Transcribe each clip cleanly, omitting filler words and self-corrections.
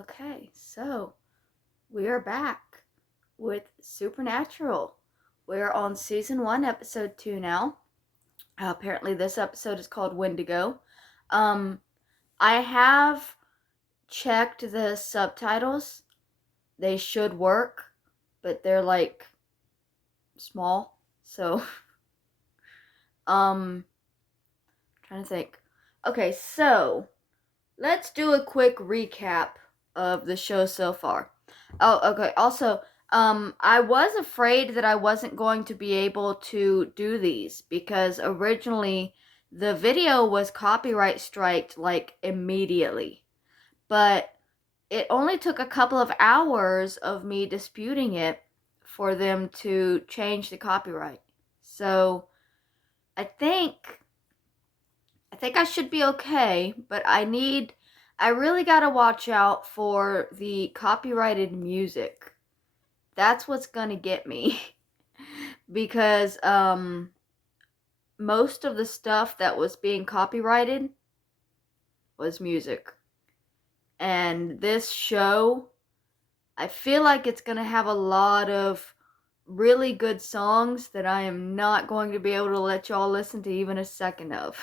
Okay, so we are back with Supernatural. We're on season 1, episode 2 now. Apparently, this episode is called Wendigo. Um, I have checked the subtitles. They should work, but they're like small. So, um, trying to think. Okay, so let's do a quick recap of the show so far. Oh, okay. Also, I was afraid that I wasn't going to be able to do these because originally the video was copyright striked like immediately. But it only took a couple of hours of me disputing it for them to change the copyright. So, I think I should be okay, but I really gotta watch out for the copyrighted music. That's what's gonna get me. Because, most of the stuff that was being copyrighted was music. And this show, I feel like it's gonna have a lot of really good songs that I am not going to be able to let y'all listen to even a second of.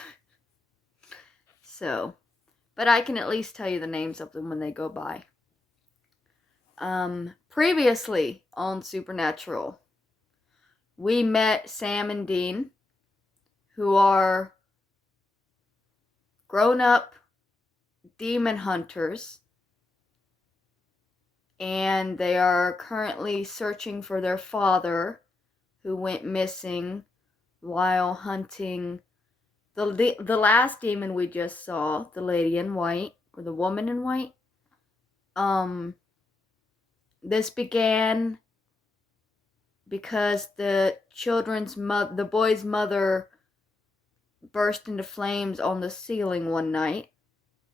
So, but I can at least tell you the names of them when they go by. Previously on Supernatural, we met Sam and Dean, who are grown up demon hunters, and they are currently searching for their father, who went missing while hunting the last demon we just saw, the lady in white, or the woman in white. This began because the boy's mother burst into flames on the ceiling one night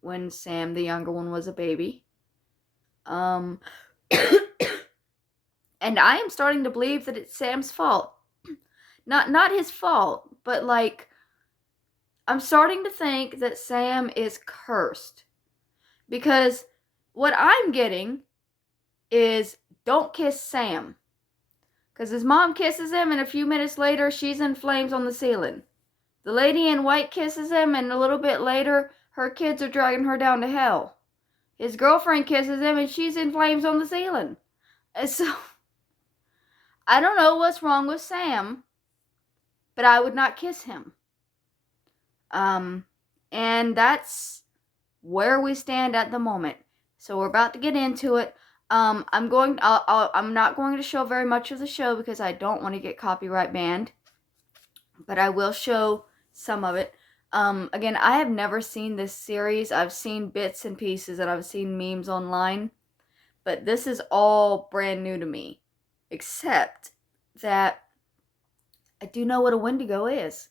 when Sam, the younger one, was a baby. And I am starting to believe that it's Sam's fault. Not his fault, but like I'm starting to think that Sam is cursed. Because what I'm getting is don't kiss Sam. Because his mom kisses him, and a few minutes later, she's in flames on the ceiling. The lady in white kisses him, and a little bit later, her kids are dragging her down to hell. His girlfriend kisses him, and she's in flames on the ceiling. And so, I don't know what's wrong with Sam, but I would not kiss him. And that's where we stand at the moment. So we're about to get into it. I'm not going to show very much of the show because I don't want to get copyright banned, but I will show some of it. Again, I have never seen this series. I've seen bits and pieces and I've seen memes online, but this is all brand new to me, except that I do know what a Wendigo is.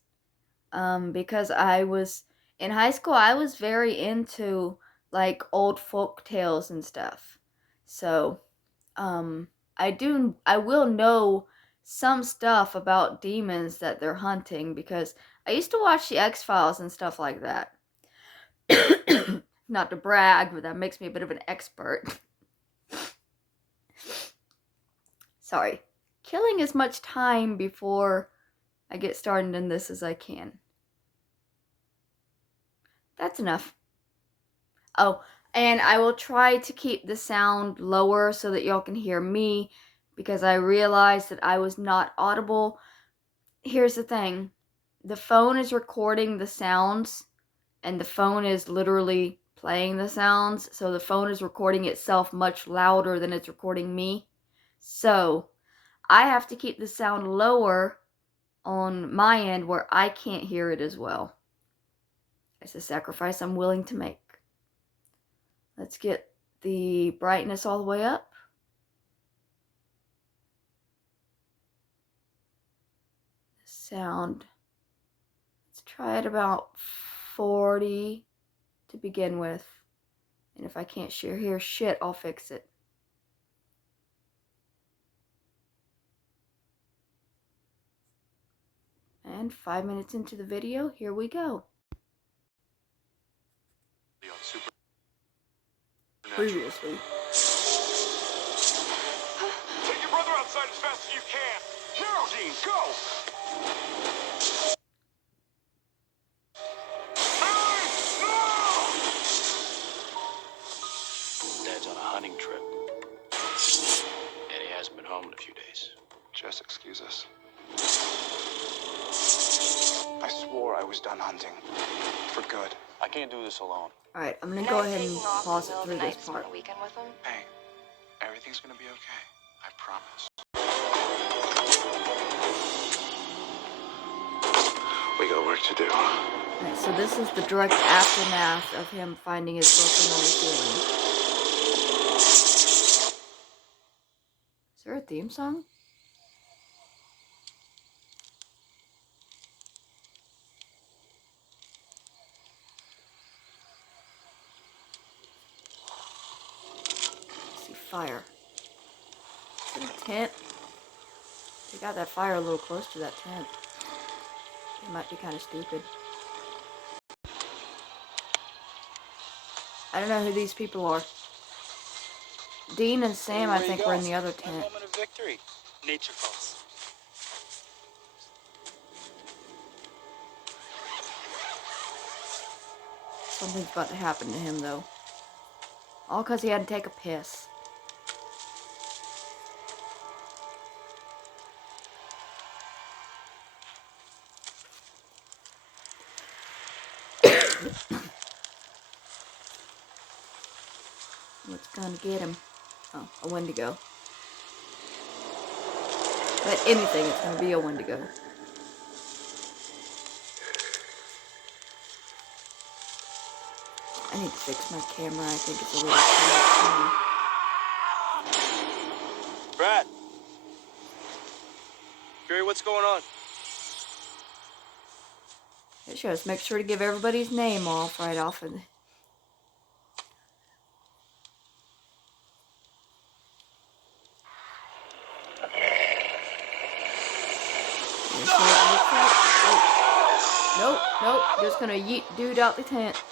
Because in high school, I was very into like old folk tales and stuff. So, I will know some stuff about demons that they're hunting because I used to watch the X-Files and stuff like that. Not to brag, but that makes me a bit of an expert. Sorry. Killing as much time before I get started in this as I can. That's enough. Oh, and I will try to keep the sound lower so that y'all can hear me because I realized that I was not audible. Here's the thing. The phone is recording the sounds and the phone is literally playing the sounds, so the phone is recording itself much louder than it's recording me. So, I have to keep the sound lower on my end where I can't hear it as well. It's a sacrifice I'm willing to make. Let's get the brightness all the way up. Sound. Let's try it about 40 to begin with. And if I can't hear shit, I'll fix it. And 5 minutes into the video, here we go. previously. Take your brother outside as fast as you can. Now, Dean, go! Dad's on a hunting trip. And he hasn't been home in a few days. Just excuse us. I swore I was done hunting. For good. I can't do this alone. Alright, I'm gonna go ahead and pause it through this part. Hey, everything's gonna be okay. I promise. We got work to do. Alright, so this is the direct aftermath of him finding his girlfriend on the ceiling. Is there a theme song? I see fire. Is it a tent? They got that fire a little close to that tent. It might be kind of stupid. I don't know who these people are. Dean and Sam, I think, were in the other tent. Moment of victory. Nature calls. Something's about to happen to him, though. All because he had to take a piss. What's gonna get him? Oh, a Wendigo. But anything, it's gonna be a Wendigo. I need to fix my camera. I think it's a little too much. Brad! Gary, what's going on? It shows. Make sure to give everybody's name off right off of Nope, nope. Just gonna yeet dude out the tent.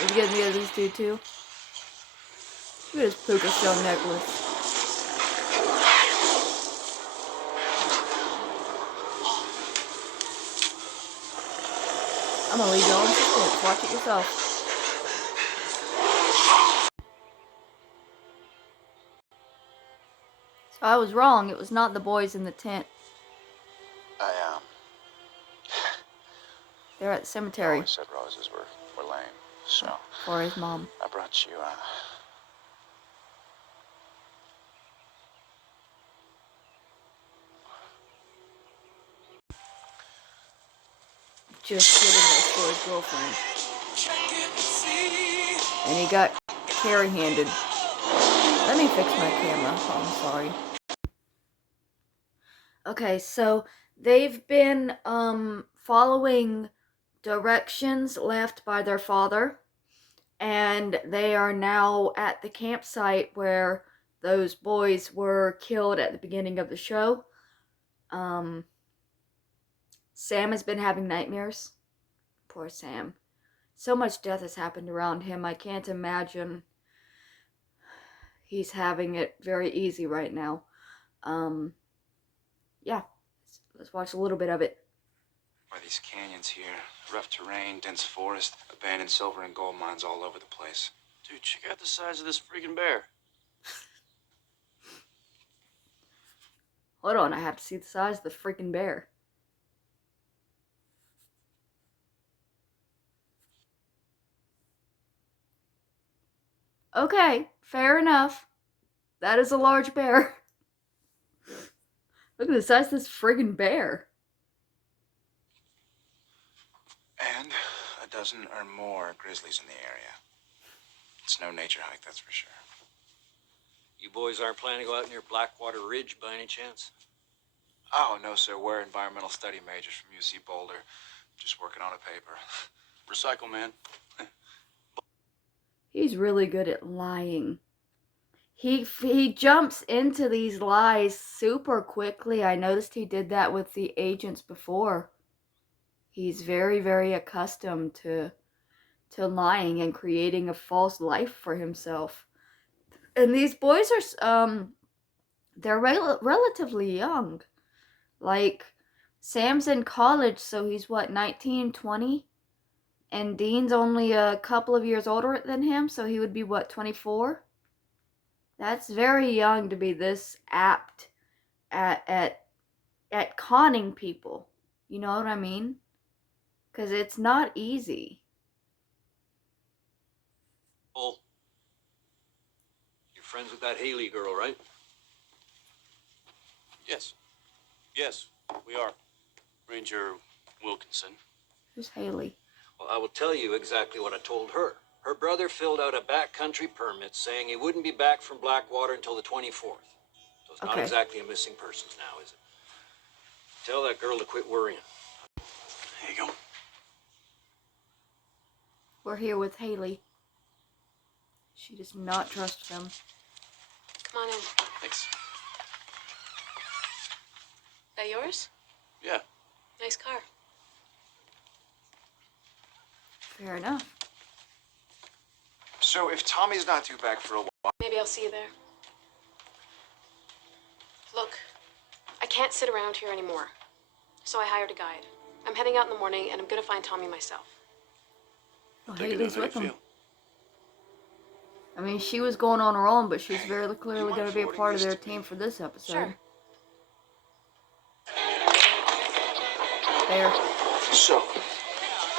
Maybe get the others dude too. Look at his puka shell necklace. I'm gonna leave y'all in suspense. Watch it yourself. So I was wrong. It was not the boys in the tent. They're at the cemetery. Always said roses were lame. So For his mom. I brought you Just kidding, that's for his girlfriend. And he got carry-handed. Let me fix my camera. Oh, I'm sorry. Okay, so they've been following directions left by their father, and they are now at the campsite where those boys were killed at the beginning of the show. Sam has been having nightmares. Poor Sam. So much death has happened around him. I can't imagine he's having it very easy right now. Yeah, let's watch a little bit of it. By these canyons here, rough terrain, dense forest, abandoned silver and gold mines all over the place. Dude, check out the size of this freaking bear. Hold on, I have to see the size of the freaking bear. Okay, fair enough. That is a large bear. Look at the size of this friggin' bear. And a dozen or more grizzlies in the area. It's no nature hike, that's for sure. You boys aren't planning to go out near Blackwater Ridge by any chance? Oh, no, sir. We're environmental study majors from UC Boulder. Just working on a paper. Recycle, man. He's really good at lying. He jumps into these lies super quickly. I noticed he did that with the agents before. He's very, very accustomed to lying and creating a false life for himself. And these boys are they're relatively young. Like, Sam's in college, so he's what, 19, 20? And Dean's only a couple of years older than him, so he would be what, 24? That's very young to be this apt at conning people. You know what I mean? Cuz it's not easy. Oh, you're friends with that Haley girl, right? Yes. Yes, we are. Ranger Wilkinson. Who's Haley? Well, I will tell you exactly what I told her. Her brother filled out a backcountry permit saying he wouldn't be back from Blackwater until the 24th. So it's not Okay. exactly a missing persons now, is it? Tell that girl to quit worrying. There you go. We're here with Haley. She does not trust them. Come on in. Thanks. That yours? Yeah. Nice car. Fair enough. So if Tommy's not due back for a while, Maybe I'll see you there. Look, I can't sit around here anymore. So I hired a guide. I'm heading out in the morning, and I'm gonna find Tommy myself. Well, Take it Haley's how you with them. feel. I mean, she was going on her own, but she's very clearly mind going to be a forwarding part of this their to me? team for this episode. Sure. There. so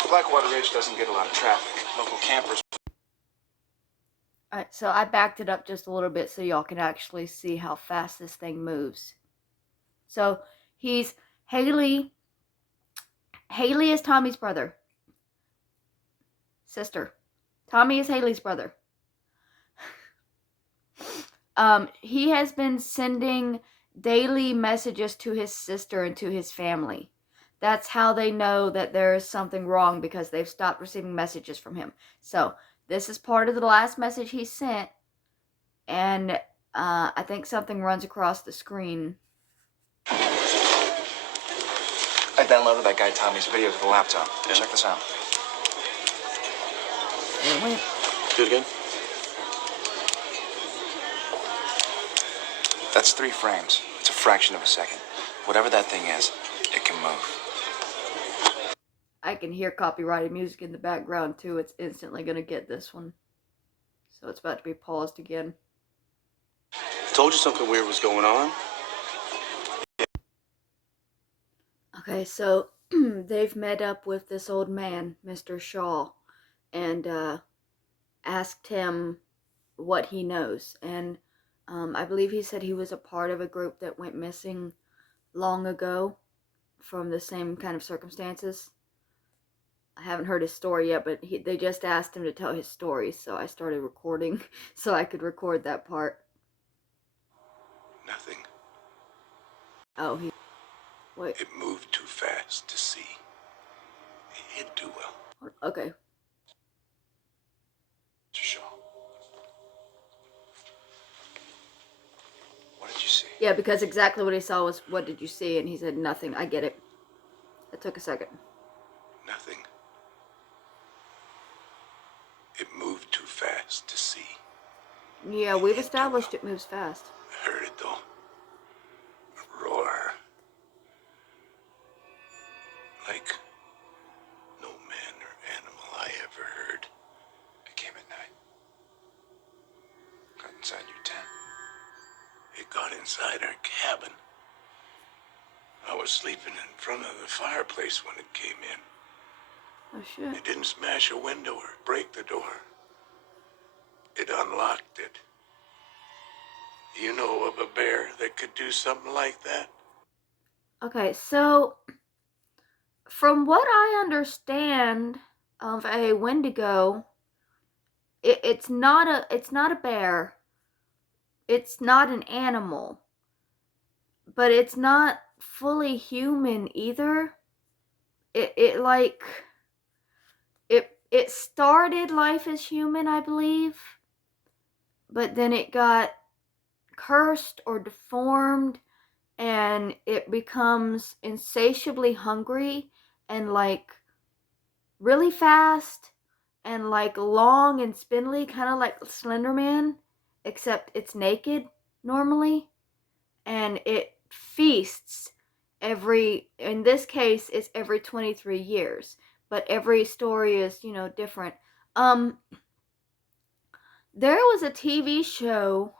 Blackwater Ridge doesn't get a lot of traffic. Local campers. Alright, so I backed it up just a little bit so y'all can actually see how fast this thing moves. So, he's Haley. Haley is Tommy's brother. Sister. Tommy is Haley's brother. He has been sending daily messages to his sister and to his family. That's how they know that there is something wrong, because they've stopped receiving messages from him. So, this is part of the last message he sent, and I think something runs across the screen. I downloaded that guy Tommy's video to the laptop. Yeah. Check this out. It went. Do it again. That's 3 frames. It's a fraction of a second. Whatever that thing is, it can move. I can hear copyrighted music in the background too. It's instantly gonna get this one. So it's about to be paused again. Told you something weird was going on. Okay, so they've met up with this old man, Mr. Shaw, and asked him what he knows. And I believe he said he was a part of a group that went missing long ago from the same kind of circumstances. I haven't heard his story yet, but they just asked him to tell his story, so I started recording so I could record that part. Nothing. Oh, wait. It moved too fast to see. It'd do well. Okay. To show. What did you see? Yeah, because exactly what he saw was, "What did you see?" And he said, "Nothing." I get it. That took a second. Nothing. It moved too fast to see. Yeah, we've established it moves fast. I heard it though. A roar. Like no man or animal I ever heard. It came at night. Got inside your tent. It got inside our cabin. I was sleeping in front of the fireplace when it came in. Oh shit. It didn't smash a window or break the door. It unlocked it. You know of a bear that could do something like that? Okay, so from what I understand of a Wendigo, it's not a bear. It's not an animal. But it's not fully human either. It started life as human, I believe, but then it got cursed or deformed, and it becomes insatiably hungry and like really fast and like long and spindly, kind of like Slender Man. except it's naked normally, and it feasts in this case, it's every 23 years, but every story is, different. Um, there was a TV show,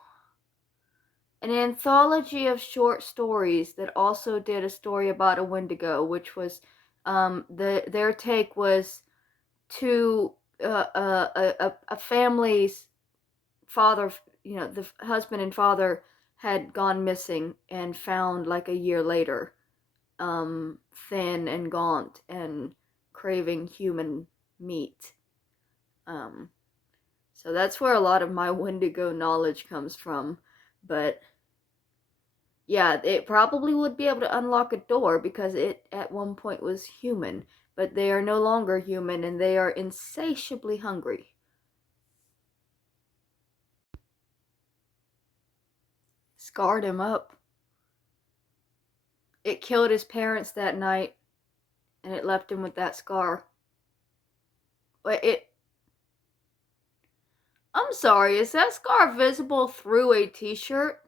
an anthology of short stories that also did a story about a Wendigo, which was, their take was to a family's father, the husband and father had gone missing and found like a year later, thin and gaunt and craving human meat. So that's where a lot of my Wendigo knowledge comes from. But yeah, it probably would be able to unlock a door because it at one point was human, but they are no longer human and they are insatiably hungry. Scarred him up. It killed his parents that night, and it left him with that scar. I'm sorry, is that scar visible through a t-shirt?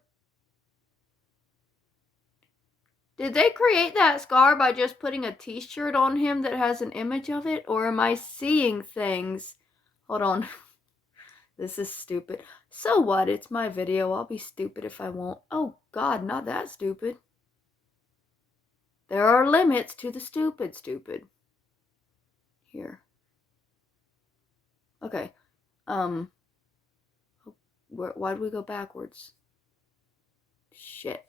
Did they create that scar by just putting a t-shirt on him that has an image of it? Or am I seeing things? Hold on. This is stupid. So what? It's my video. I'll be stupid if I won't. Oh God, not that stupid. There are limits to the stupid. Here. Okay. Why did we go backwards? Shit.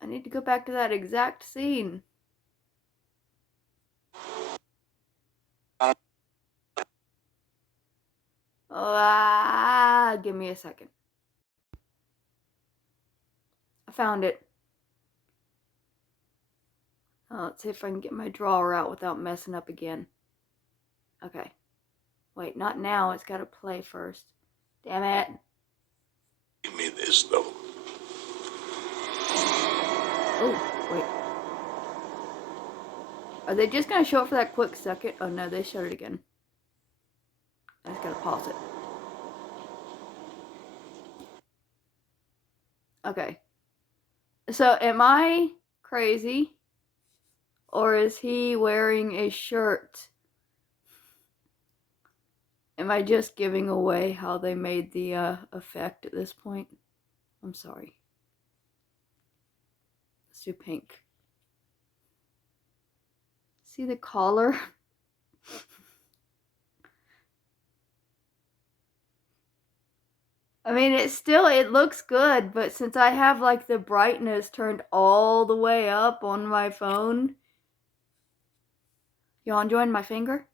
I need to go back to that exact scene. Give me a second. I found it. Let's see if I can get my drawer out without messing up again. Okay. Wait, not now. It's got to play first. Damn it. Give me this, though. Oh, wait. Are they just going to show it for that quick second? Oh, no, they showed it again. I just got to pause it. Okay. So, am I crazy? Or is he wearing a shirt? Am I just giving away how they made the effect at this point? I'm sorry. Let's do pink. See the collar? I mean, it looks good, but since I have like the brightness turned all the way up on my phone. Y'all enjoying my finger?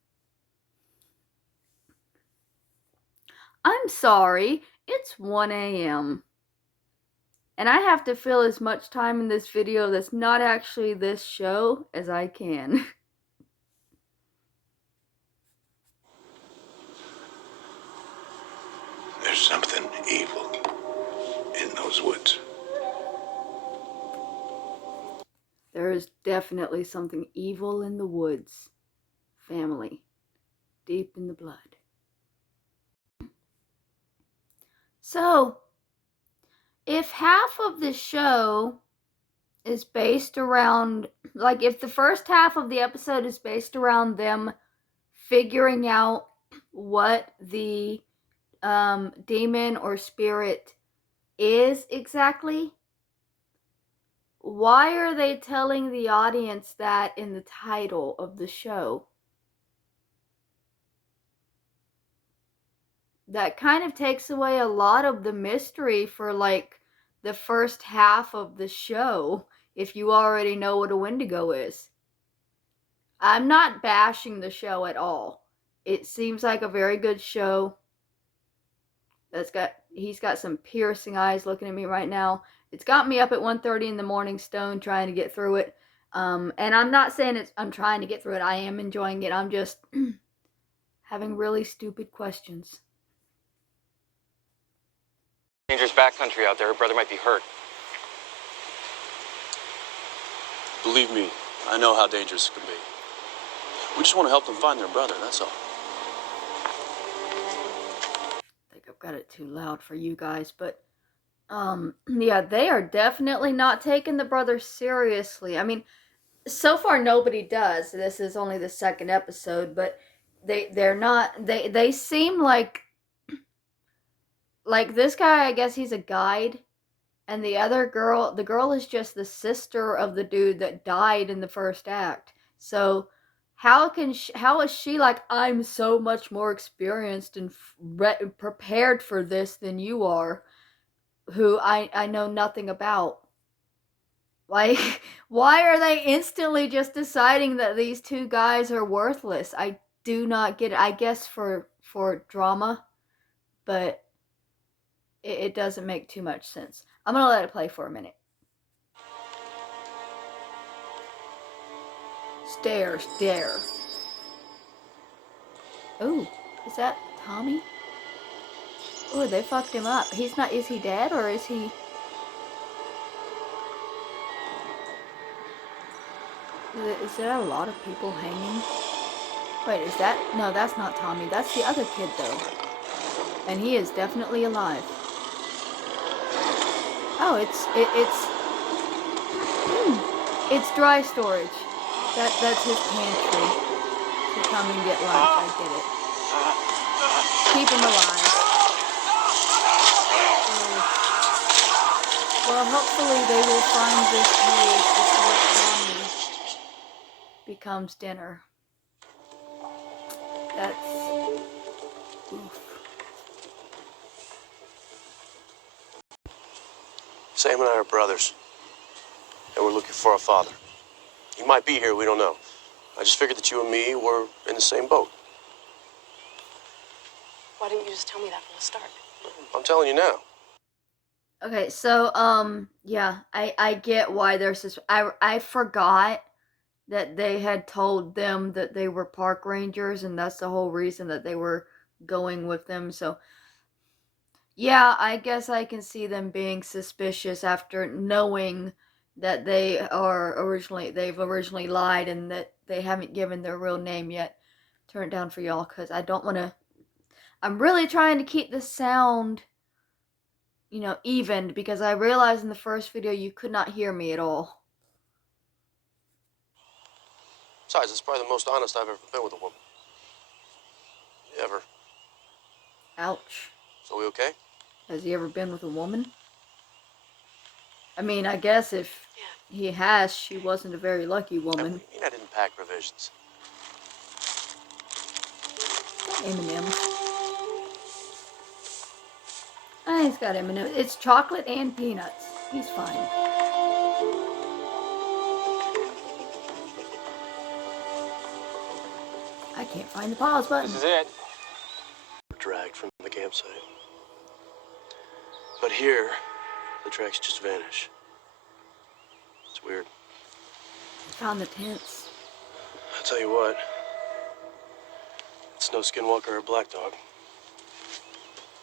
I'm sorry, it's 1 a.m. And I have to fill as much time in this video that's not actually this show as I can. There's something evil in those woods. There is definitely something evil in the woods. Family. Deep in the blood. So, if half of the show is based around, like if the first half of the episode is based around them figuring out what the demon or spirit is exactly, why are they telling the audience that in the title of the show? That kind of takes away a lot of the mystery for like the first half of the show if you already know what a Wendigo is. I'm not bashing the show at all. It seems like a very good show. He's got some piercing eyes looking at me right now. It's got me up at 1:30 in the morning stone trying to get through it. And I'm not saying I'm trying to get through it. I am enjoying it. I'm just having really stupid questions. Dangerous backcountry out there. Her brother might be hurt. Believe me, I know how dangerous it can be. We just want to help them find their brother, that's all. I've got it too loud for you guys, but yeah, they are definitely not taking the brothers seriously. I mean, so far nobody does. This is only the second episode, but they're not. They seem like this guy. I guess he's a guide, and the girl is just the sister of the dude that died in the first act. So how is she like, I'm so much more experienced and prepared for this than you are, who I know nothing about? Like, why are they instantly just deciding that these two guys are worthless? I do not get it. I guess for drama, but it doesn't make too much sense. I'm gonna let it play for a minute. Stare, stare. Ooh, is that Tommy? Ooh, they fucked him up. He's not. Is he dead or is he? Is there a lot of people hanging? Wait, is that? No, that's not Tommy. That's the other kid though, and he is definitely alive. Oh, it's dry storage. That's his pantry to come and get lunch. I get it. Keep him alive. Well, hopefully they will find this page before Tommy becomes dinner. That's oof. Sam and I are brothers, and we're looking for our father. He might be here, we don't know. I just figured that you and me were in the same boat. Why didn't you just tell me that from the start? I'm telling you now. Okay, so yeah, I get why there's I forgot that they had told them that they were park rangers, and that's the whole reason that they were going with them. So yeah, I guess I can see them being suspicious after knowing that they've originally lied and that they haven't given their real name yet. Turn it down for y'all because I don't want to. I'm really trying to keep the sound, evened, because I realized in the first video you could not hear me at all. Besides, it's probably the most honest I've ever been with a woman. Ever. Ouch. So we okay? Has he ever been with a woman? I mean, I guess if he has, she wasn't a very lucky woman. I mean, I didn't pack provisions. M&M's. He's got M&M's. It's chocolate and peanuts. He's fine. I can't find the pause button. This is it. We're dragged from the campsite. But here, the tracks just vanish. It's weird. Found the tents. I'll tell you what. It's no Skinwalker or Black Dog.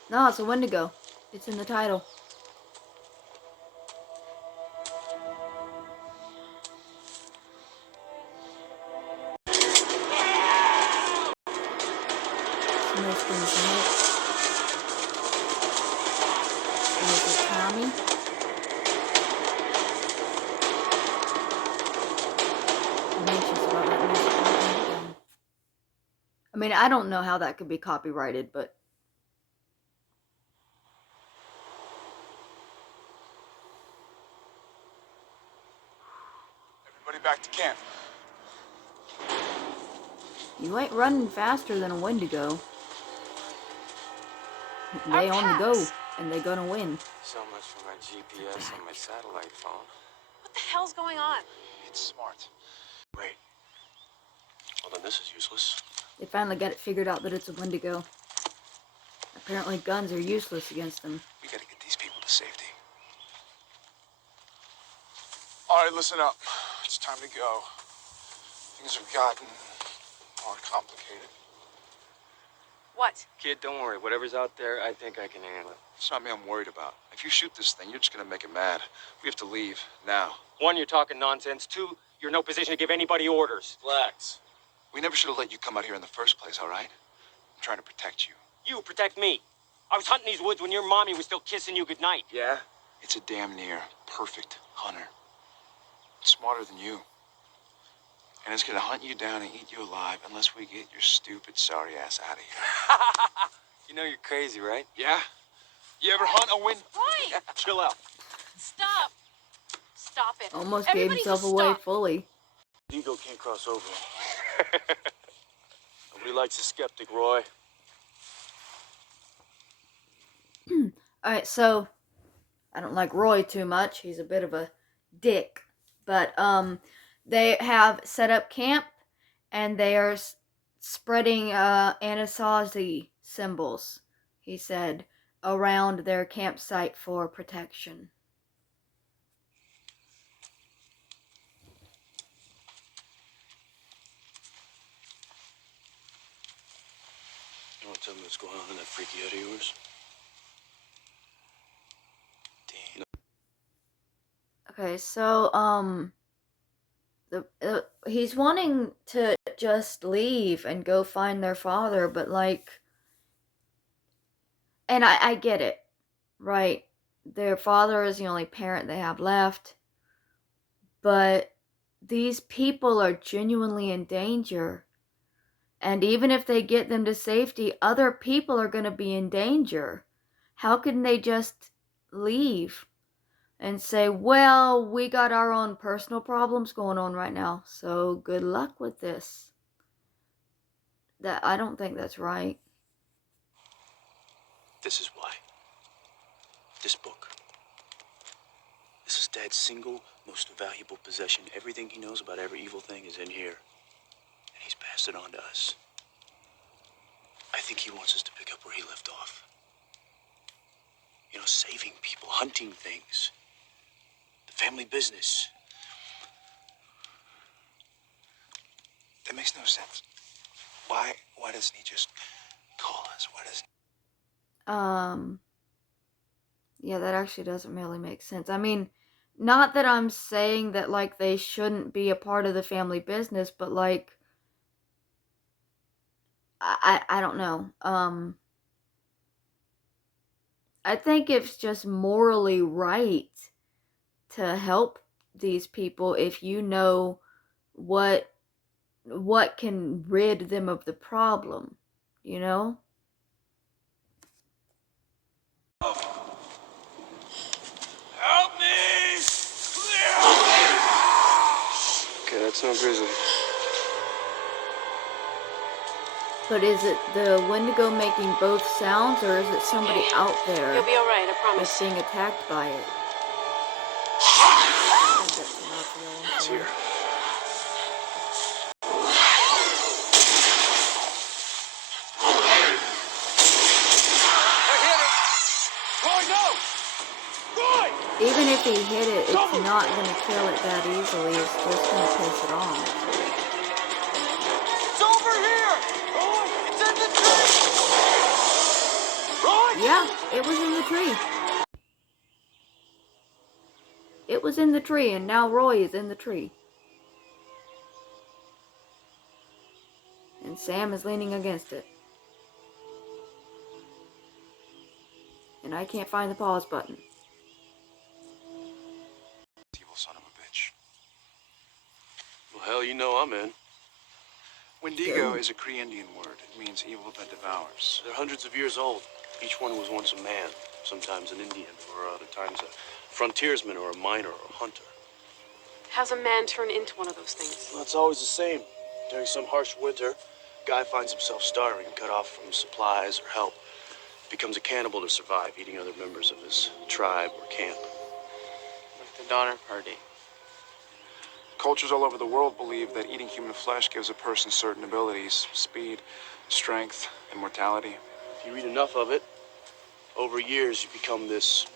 No, it's a Wendigo. It's in the title. Tommy. I'm anxious about that music. I mean, I don't know how that could be copyrighted, but Everybody back to camp. you ain't running faster than a Wendigo. They on the go, and they gonna win. So much for my GPS on my satellite phone. What the hell's going on? It's smart. Wait. Well, then this is useless. They finally got it figured out that it's a Wendigo. Apparently guns are useless against them. We gotta get these people to safety. All right, listen up. It's time to go. Things have gotten more complicated. What? Kid, don't worry. Whatever's out there, I think I can handle it. It's not me I'm worried about. If you shoot this thing, you're just gonna make it mad. We have to leave now. One, you're talking nonsense. Two, you're in no position to give anybody orders. Relax. We never should have let you come out here in the first place, all right? I'm trying to protect you. You protect me. I was hunting these woods when your mommy was still kissing you goodnight. Yeah? It's a damn near perfect hunter. Smarter than you. And it's gonna hunt you down and eat you alive unless we get your stupid, sorry ass out of here. You know you're crazy, right? Yeah? You ever hunt a win? Roy! Chill out. Stop! Stop it. Almost gave Everybody himself just away stop. fully. Ego can't cross over. Nobody likes a skeptic, Roy. Alright, so I don't like Roy too much. He's a bit of a dick. But they have set up camp and they are spreading Anasazi symbols, he said, around their campsite for protection. You want to tell me what's going on in that freaky head of yours? Dean. Okay, so he's wanting to just leave and go find their father, but like, and I get it, right? Their father is the only parent they have left, but these people are genuinely in danger. And even if they get them to safety, other people are going to be in danger. How can they just leave and say, well, we got our own personal problems going on right now, so good luck with this? I don't think that's right. This is why. This book. This is Dad's single most valuable possession. Everything he knows about every evil thing is in here. And he's passed it on to us. I think he wants us to pick up where he left off. You know, saving people, hunting things. The family business. That makes no sense. Why doesn't he just call us? Why doesn't Yeah, that actually doesn't really make sense. I mean, not that I'm saying that like they shouldn't be a part of the family business, but like I don't know. I think it's just morally right to help these people if you know what can rid them of the problem, you know? Help me! Okay, that's no grizzly. But is it the Wendigo making both sounds, or is it somebody Okay. out there You'll be all right, I that's promise. being attacked by it? I think that's enough, though. I'm It's sorry. here. Roy, no! Roy! Even if he hit it, it's not going to kill it that easily. It's just going to piss it off. It's over here! Roy, it's in the tree! Roy! Yeah, it was in the tree. It was in the tree, and now Roy is in the tree. And Sam is leaning against it. And I can't find the pause button. evil son of a bitch? Well, hell, you know I'm in. Wendigo is a Cree Indian word. It means evil that devours. They're hundreds of years old. Each one was once a man, sometimes an Indian, or other times a frontiersman or a miner or a hunter. How's a man turn into one of those things? Well, it's always the same. During some harsh winter, guy finds himself starving, cut off from supplies or help. Becomes a cannibal to survive, eating other members of his tribe or camp. Like the Donner Party. Cultures all over the world believe that eating human flesh gives a person certain abilities: speed, strength, immortality. If you eat enough of it, over years you become this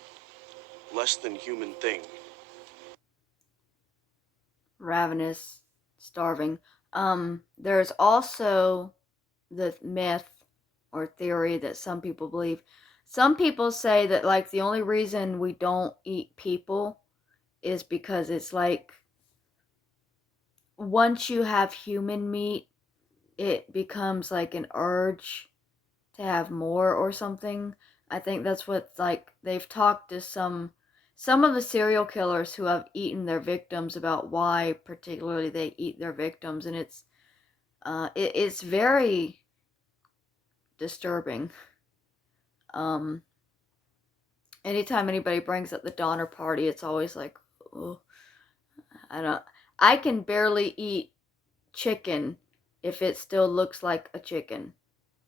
less than human thing. Ravenous, starving. There's also the myth or theory that some people believe. Some people say that like the only reason we don't eat people is because it's like once you have human meat, it becomes like an urge to have more or something. I think that's what, like, they've talked to some of the serial killers who have eaten their victims about why particularly they eat their victims, and it's very disturbing. Um, anytime anybody brings up the Donner Party, it's always like, oh, I can barely eat chicken if it still looks like a chicken.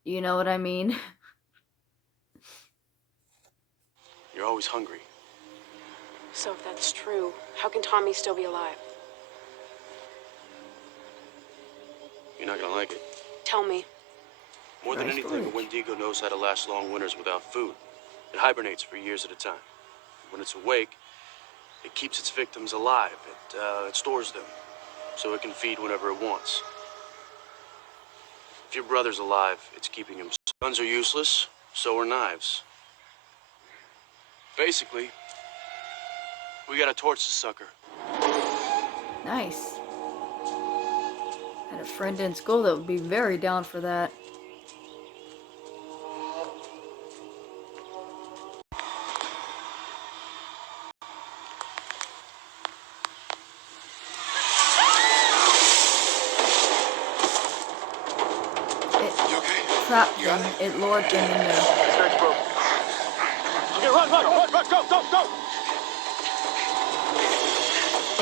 You know what I mean? You're always hungry. So if that's true, how can Tommy still be alive? You're not gonna like it. Tell me. More than Nice anything, a storage. Wendigo knows how to last long winters without food. It hibernates for years at a time. When it's awake, it keeps its victims alive. It stores them, so it can feed whenever it wants. If your brother's alive, it's keeping him. Guns are useless, so are knives. Basically, we gotta torch the sucker. Nice. Had a friend in school that would be very down for that. It trapped them. It lured them into. Okay, run, go!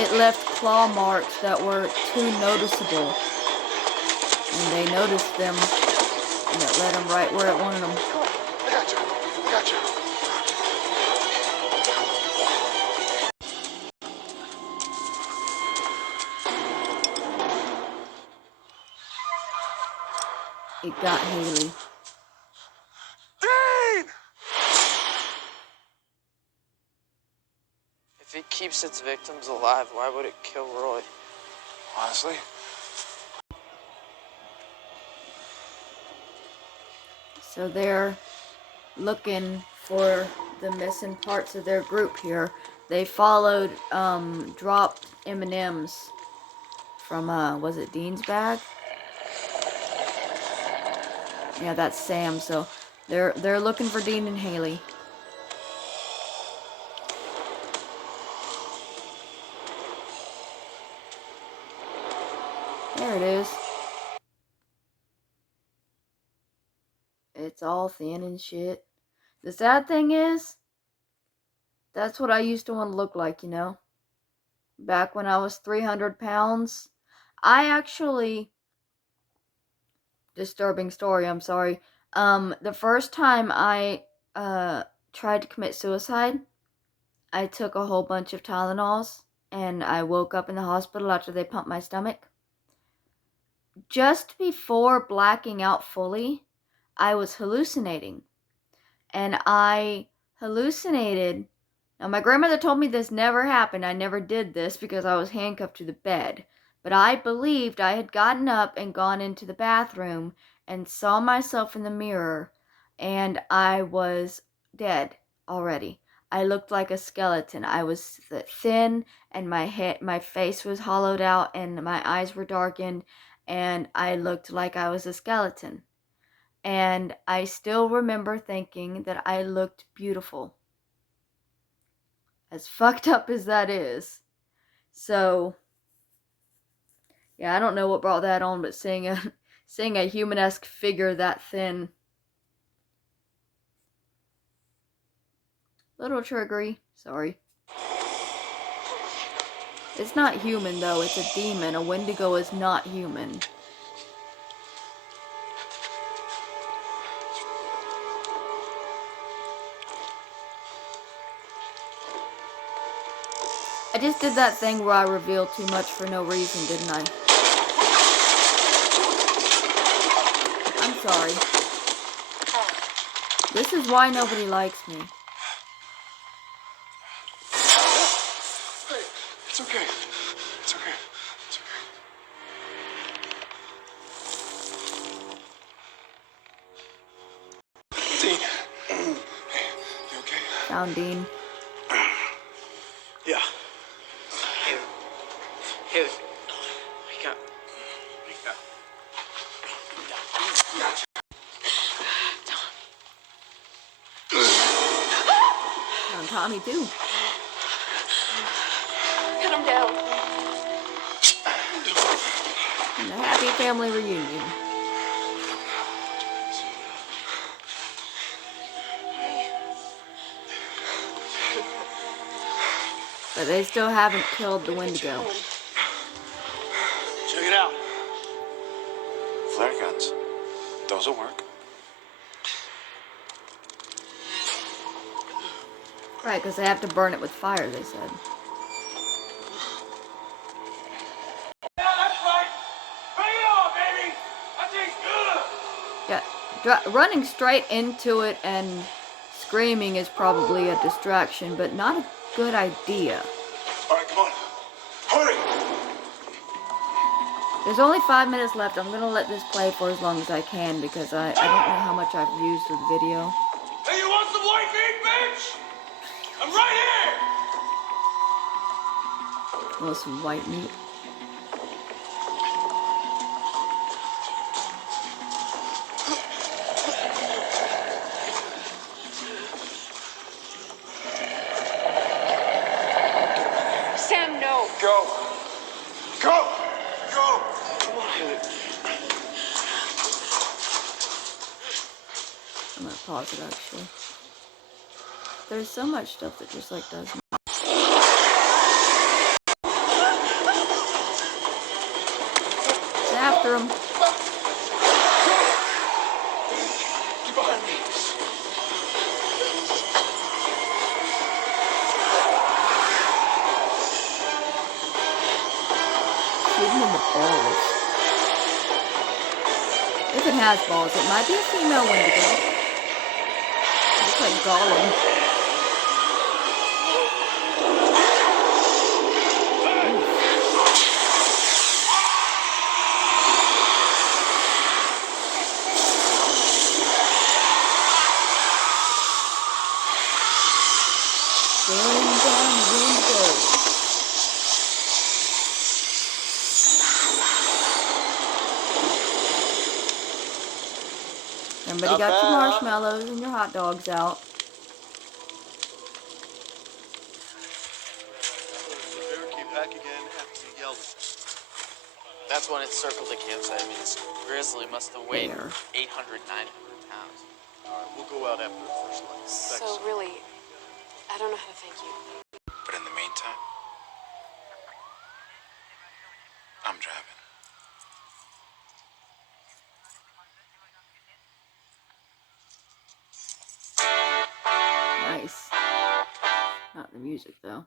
It left claw marks that were too noticeable. And they noticed them, and it led them right where it wanted them. I got you. It got Haley. Dean! If it keeps its victims alive, why would it kill Roy? Honestly, So they're looking for the missing parts of their group here. They followed dropped M&Ms from was it Dean's bag? Yeah, that's Sam. So they're looking for Dean and Haley. There it is. It's all thin and shit. The sad thing is, that's what I used to want to look like, you know? Back when I was 300 pounds. I actually, disturbing story, I'm sorry. The first time I tried to commit suicide, I took a whole bunch of Tylenols, and I woke up in the hospital after they pumped my stomach. Just before blacking out fully, I was hallucinating. And I hallucinated. Now, my grandmother told me this never happened. I never did this because I was handcuffed to the bed. But I believed I had gotten up and gone into the bathroom and saw myself in the mirror, and I was dead already. I looked like a skeleton. I was thin, and my face was hollowed out, and my eyes were darkened, and I looked like I was a skeleton. And I still remember thinking that I looked beautiful. As fucked up as that is. So, yeah, I don't know what brought that on, but seeing a human-esque figure that thin. Little triggery. Sorry. It's not human, though. It's a demon. A Wendigo is not human. I just did that thing where I revealed too much for no reason, didn't I? I'm sorry. This is why nobody likes me. hey, it's okay. It's okay. It's okay. Dean. Hey, you okay? Found Dean. Yeah. Haley, wake up. Wake up. Tommy too. Cut him down. And a happy family reunion. But they still haven't killed the Wendigo. Check it out. Flare guns. Those will work. Right, because they have to burn it with fire, they said. Yeah, that's right. Bring it on, baby. That tastes good. Yeah, running straight into it and screaming is probably a distraction, but not a good idea. All right, come on. Hurry! There's only 5 minutes left. I'm going to let this play for as long as I can because I don't know how much I've used of the video. Hey, you want some white meat, bitch? I'm right here. Oh, some white meat. Sam, no. Go. Go. Go. I'm going to pause it actually. There's so much stuff that just like doesn't. It's after him. Get behind me. Shoot him in the balls. If it has balls, it might be a female Wendigo. Looks like Gollum. Staring down the window. Everybody got your marshmallows and your hot dogs out. The bear came back again after you yelled. That's when it circled the campsite. I mean, this grizzly must have weighed Bear. 800, 900 pounds. All right, we'll go out after the first light. So really, I don't know how to thank you. But in the meantime, I'm driving. Nice. Not the music though.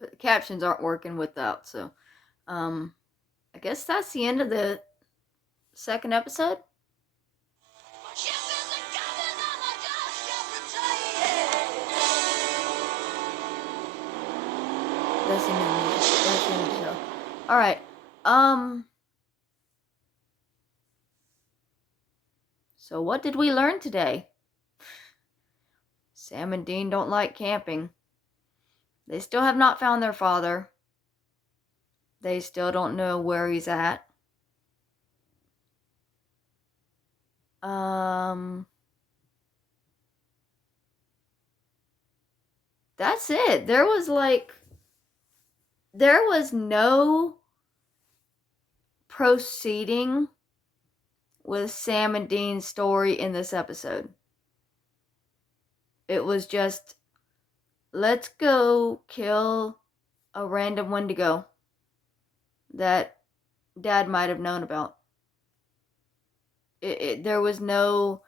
But the captions aren't working without, so I guess that's the end of the second episode. That's the end of the music. That's the end of the show. Alright. So what did we learn today? Sam and Dean don't like camping. They still have not found their father. They still don't know where he's at. That's it. There was no proceeding with Sam and Dean's story in this episode. It was just, let's go kill a random Wendigo that Dad might have known about. There's no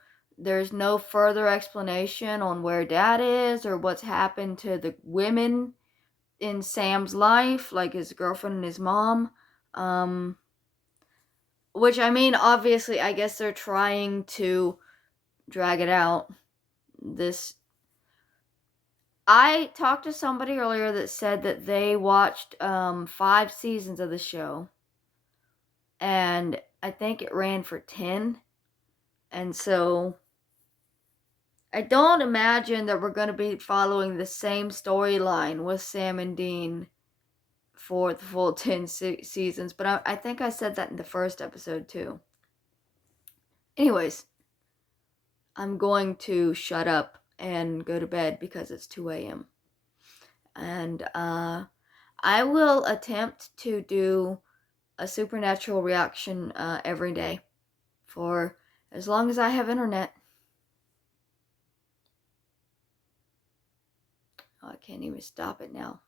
further explanation on where Dad is or what's happened to the women in Sam's life, like his girlfriend and his mom. Which, I mean, obviously, I guess they're trying to drag it out. I talked to somebody earlier that said that they watched 5 seasons of the show. And I think it ran for 10. And so I don't imagine that we're going to be following the same storyline with Sam and Dean for the full 10 seasons, but I think I said that in the first episode too. Anyways, I'm going to shut up and go to bed because it's 2 a.m. And I will attempt to do a supernatural reaction every day for as long as I have internet. Oh, I can't even stop it now.